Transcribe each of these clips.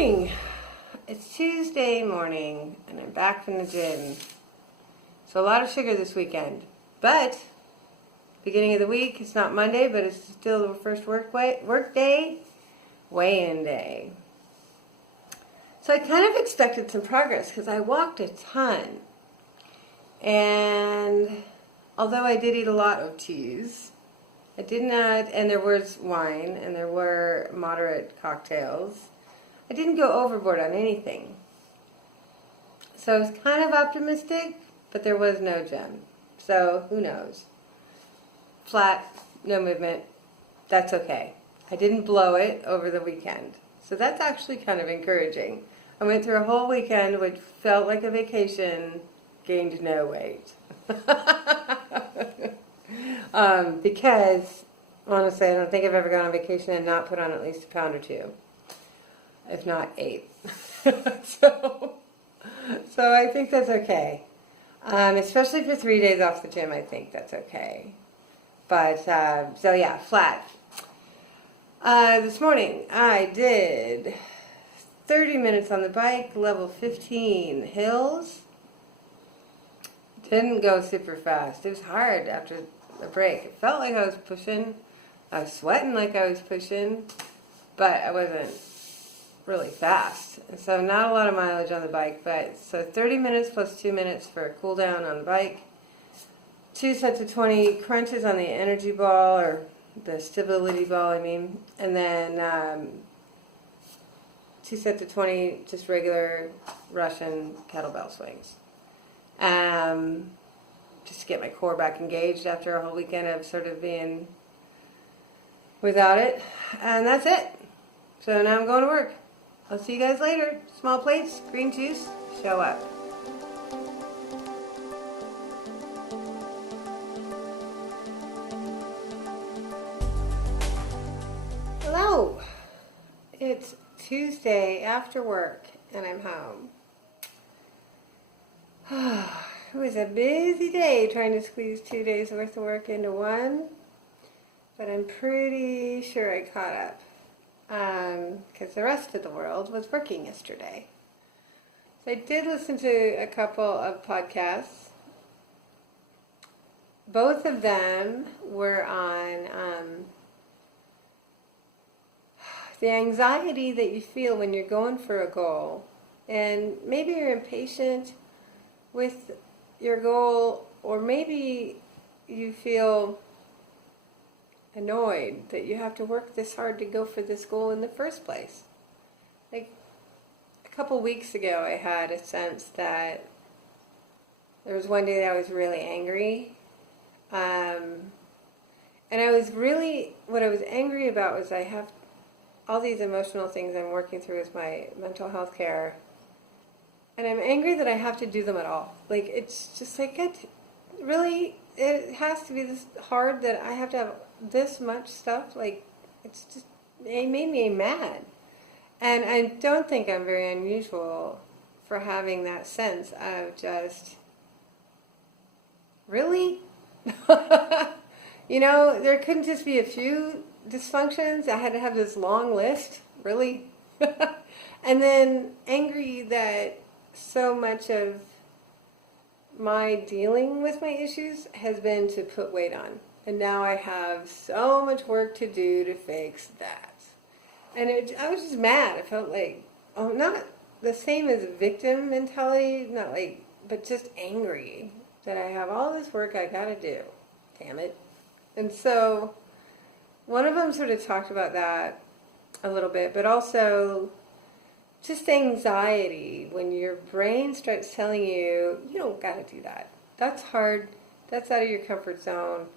morning. It's Tuesday morning and I'm back from the gym. So a lot of sugar this weekend. But beginning of the week, it's not Monday, but it's still the first work day, weigh-in day. So I kind of expected some progress because I walked a ton. And although I did eat a lot of cheese, I did not, and there was wine and there were moderate cocktails. I didn't go overboard on anything. So I was kind of optimistic, but there was no gym. So who knows? Flat, no movement. That's okay. I didn't blow it over the weekend. So that's actually kind of encouraging. I went through a whole weekend which felt like a vacation, gained no weight. Because, honestly, I don't think I've ever gone on vacation and not put on at least a pound or two. If not 8. so I think that's okay. Especially for 3 days off the gym, I think that's okay. But, so yeah, flat. This morning, I did 30 minutes on the bike, level 15 hills. Didn't go super fast. It was hard after the break. It felt like I was pushing. I was sweating like I was pushing, but I wasn't really fast. And so not a lot of mileage on the bike, but so 30 minutes plus 2 minutes for a cool down on the bike. 2 sets of 20 crunches on the energy ball, or the stability ball, I mean. And then 2 sets of 20 just regular Russian kettlebell swings. Just to get my core back engaged after a whole weekend of sort of being without it. And that's it. So now I'm going to work. I'll see you guys later. Small plates, green juice, show up. Hello. It's Tuesday after work and I'm home. It was a busy day trying to squeeze 2 days worth of work into one, but I'm pretty sure I caught up because the rest of the world was working yesterday. So I did listen to a couple of podcasts. Both of them were on the anxiety that you feel when you're going for a goal, and maybe you're impatient with your goal, or maybe you feel annoyed that you have to work this hard to go for this goal in the first place. Like a couple weeks ago, I had a sense that there was one day that I was really angry, and I was really, what I was angry about was I have all these emotional things I'm working through with my mental health care. And I'm angry that I have to do them at all. Like, it's just like, it has to be this hard that I have to have this much stuff. Like, it's just, it made me mad. And I don't think I'm very unusual for having that sense of just, really? You know, there couldn't just be a few dysfunctions. I had to have this long list. Really? And then angry that so much of my dealing with my issues has been to put weight on. And now I have so much work to do to fix that. And I was just mad. I felt like, not the same as victim mentality, not like, but just angry that I have all this work I gotta do. Damn it. And so one of them sort of talked about that a little bit, but also just anxiety when your brain starts telling you, you don't got to do that. That's hard. That's out of your comfort zone.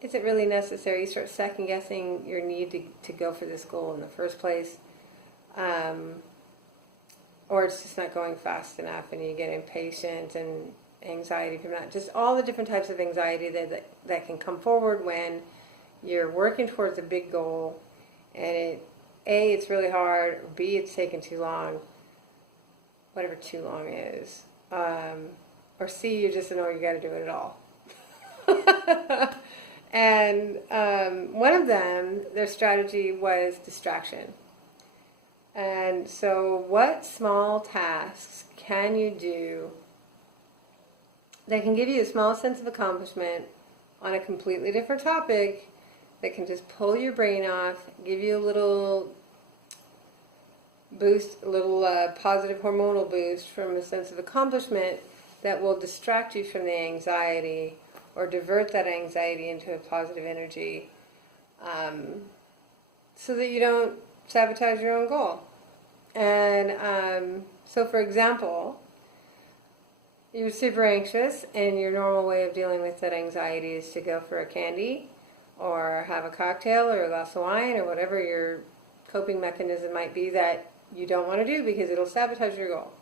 Is it really necessary? You start second guessing your need to go for this goal in the first place. Or it's just not going fast enough and you get impatient and anxiety from that. Just all the different types of anxiety that can come forward when you're working towards a big goal and it's really hard, or B, it's taken too long, whatever too long is, or C, you just know you got to do it at all. And one of them, their strategy was distraction. And so what small tasks can you do that can give you a small sense of accomplishment on a completely different topic that can just pull your brain off, give you a little boost, a little positive hormonal boost from a sense of accomplishment that will distract you from the anxiety or divert that anxiety into a positive energy, so that you don't sabotage your own goal. And so, for example, you're super anxious and your normal way of dealing with that anxiety is to go for a candy or have a cocktail or a glass of wine or whatever your coping mechanism might be that you don't want to do because it'll sabotage your goal.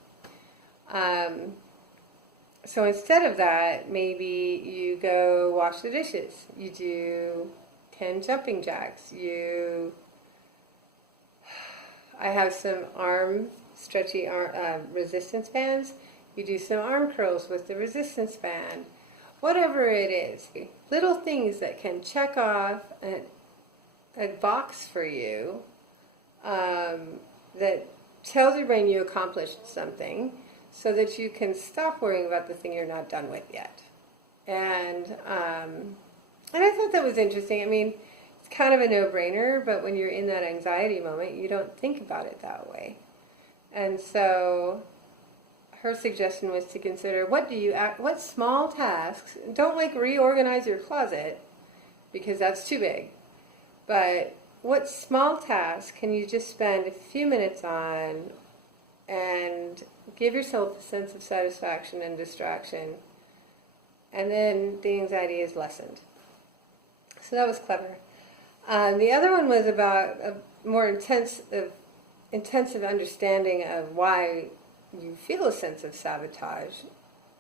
So instead of that, maybe you go wash the dishes. You do 10 jumping jacks. I have some stretchy resistance bands. You do some arm curls with the resistance band. Whatever it is. Little things that can check off a box for you that tells your brain you accomplished something, so that you can stop worrying about the thing you're not done with yet. And I thought that was interesting. I mean, it's kind of a no-brainer, but when you're in that anxiety moment, you don't think about it that way. And so her suggestion was to consider what small tasks, don't like reorganize your closet because that's too big, but what small tasks can you just spend a few minutes on and give yourself a sense of satisfaction and distraction, and then the anxiety is lessened. So that was clever. The other one was about a more intensive understanding of why you feel a sense of sabotage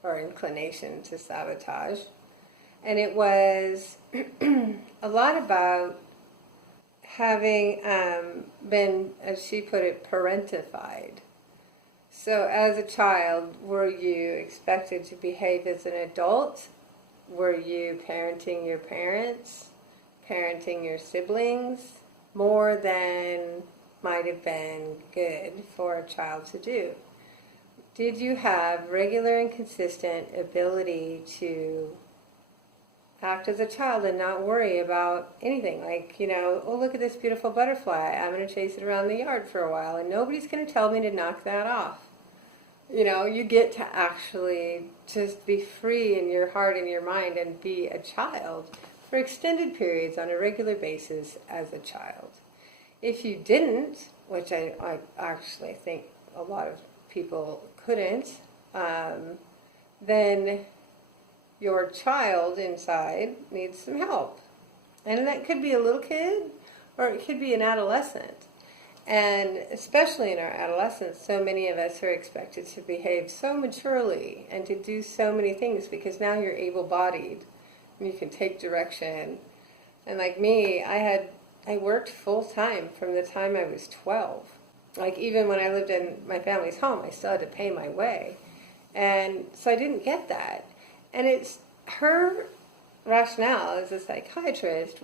or inclination to sabotage. And it was a lot about having been, as she put it, parentified. So as a child, were you expected to behave as an adult? Were you parenting your parents, parenting your siblings, more than might have been good for a child to do? Did you have regular and consistent ability to act as a child and not worry about anything? Like, oh, look at this beautiful butterfly. I'm going to chase it around the yard for a while, and nobody's going to tell me to knock that off. You get to actually just be free in your heart and your mind and be a child for extended periods on a regular basis as a child. If you didn't, which I actually think a lot of people couldn't, then your child inside needs some help. And that could be a little kid, or it could be an adolescent. And especially in our adolescence, so many of us are expected to behave so maturely and to do so many things because now you're able-bodied and you can take direction. And like me, I worked full-time from the time I was 12. Like, even when I lived in my family's home, I still had to pay my way. And so I didn't get that. And it's her rationale as a psychiatrist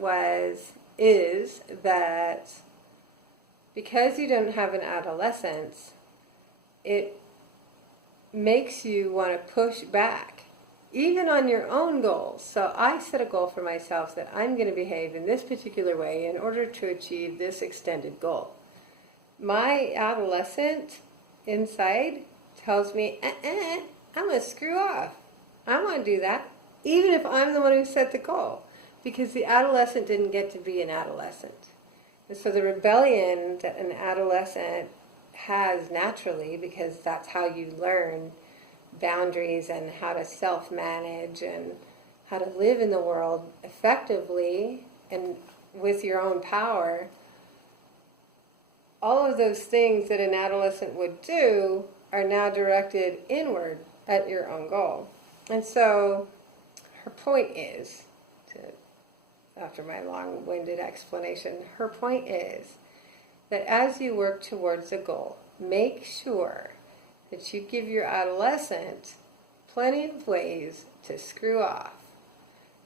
is that because you don't have an adolescence, it makes you want to push back, even on your own goals. So I set a goal for myself that I'm going to behave in this particular way in order to achieve this extended goal. My adolescent inside tells me, I'm going to screw off. I want to do that, even if I'm the one who set the goal, because the adolescent didn't get to be an adolescent. And so the rebellion that an adolescent has naturally, because that's how you learn boundaries and how to self-manage and how to live in the world effectively and with your own power, all of those things that an adolescent would do are now directed inward at your own goal. And so her point is, after my long-winded explanation, her point is that as you work towards a goal, make sure that you give your adolescent plenty of ways to screw off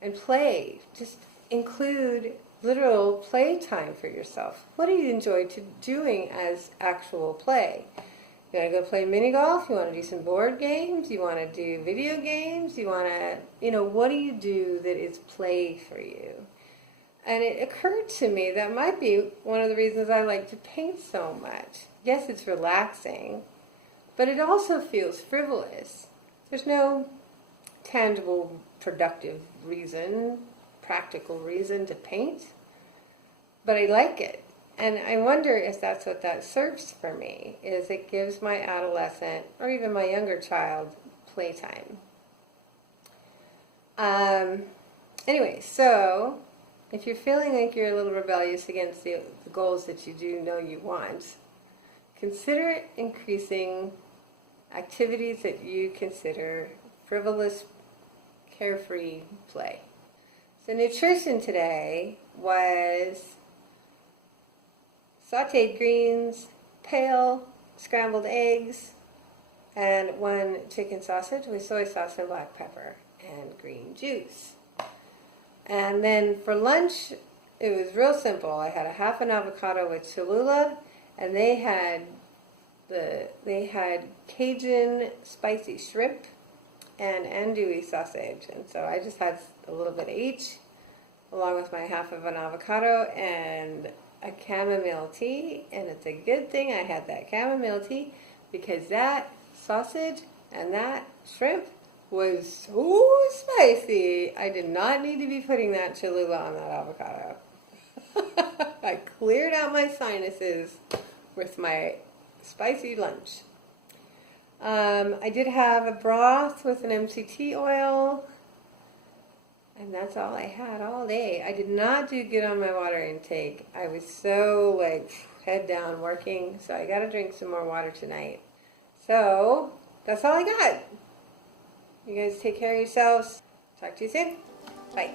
and play. Just include literal play time for yourself. What do you enjoy doing as actual play? You want to go play mini golf? You want to do some board games? You want to do video games? You want to, what do you do that is play for you? And it occurred to me that might be one of the reasons I like to paint so much. Yes, it's relaxing, but it also feels frivolous. There's no tangible, productive reason, practical reason to paint, but I like it. And I wonder if that's what that serves for me, is it gives my adolescent, or even my younger child, playtime. Anyway, so if you're feeling like you're a little rebellious against the goals that you do know you want, consider increasing activities that you consider frivolous, carefree play. So nutrition today was sauteed greens, pale scrambled eggs, and 1 chicken sausage with soy sauce and black pepper and green juice. And then for lunch, it was real simple. I had a half an avocado with Cholula, and they had Cajun spicy shrimp and andouille sausage. And so I just had a little bit of each, along with my half of an avocado and a chamomile tea. And it's a good thing I had that chamomile tea, because that sausage and that shrimp was so spicy. I did not need to be putting that Cholula on that avocado. I cleared out my sinuses with my spicy lunch. I did have a broth with an MCT oil, and that's all I had all day. I did not do good on my water intake. I was so head down working, so I got to drink some more water tonight. So that's all I got. You guys take care of yourselves. Talk to you soon. Bye.